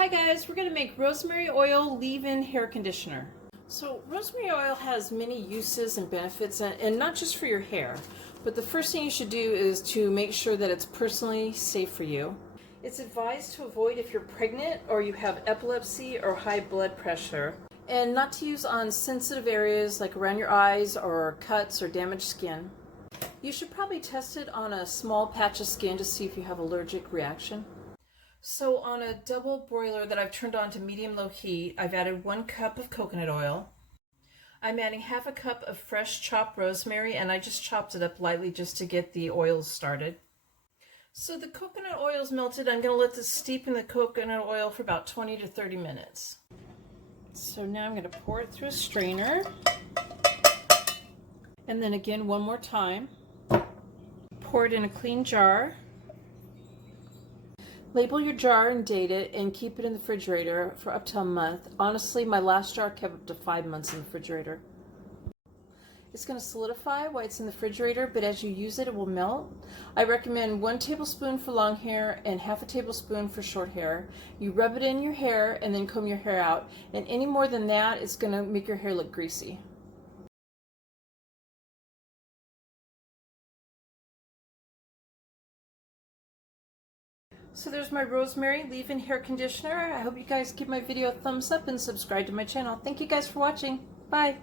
Hi guys, we're going to make rosemary oil leave-in hair conditioner. So rosemary oil has many uses and benefits, and not just for your hair, but the first thing you should do is to make sure that it's personally safe for you. It's advised to avoid if you're pregnant or you have epilepsy or high blood pressure, and not to use on sensitive areas like around your eyes or cuts or damaged skin. You should probably test it on a small patch of skin to see if you have allergic reaction. So on a double broiler that I've turned on to medium-low heat, I've added 1 cup of coconut oil. I'm adding half a cup of fresh chopped rosemary, and I just chopped it up lightly just to get the oils started. So the coconut oil is melted. I'm going to let this steep in the coconut oil for about 20 to 30 minutes. So now I'm going to pour it through a strainer. And then again one more time. Pour it in a clean jar. Label your jar and date it, and keep it in the refrigerator for up to a month. Honestly, my last jar kept up to 5 months in the refrigerator. It's going to solidify while it's in the refrigerator, but as you use it, it will melt. I recommend 1 tablespoon for long hair and half a tablespoon for short hair. You rub it in your hair and then comb your hair out, and any more than that, it's going to make your hair look greasy. So there's my rosemary leave-in hair conditioner. I hope you guys give my video a thumbs up and subscribe to my channel. Thank you guys for watching. Bye.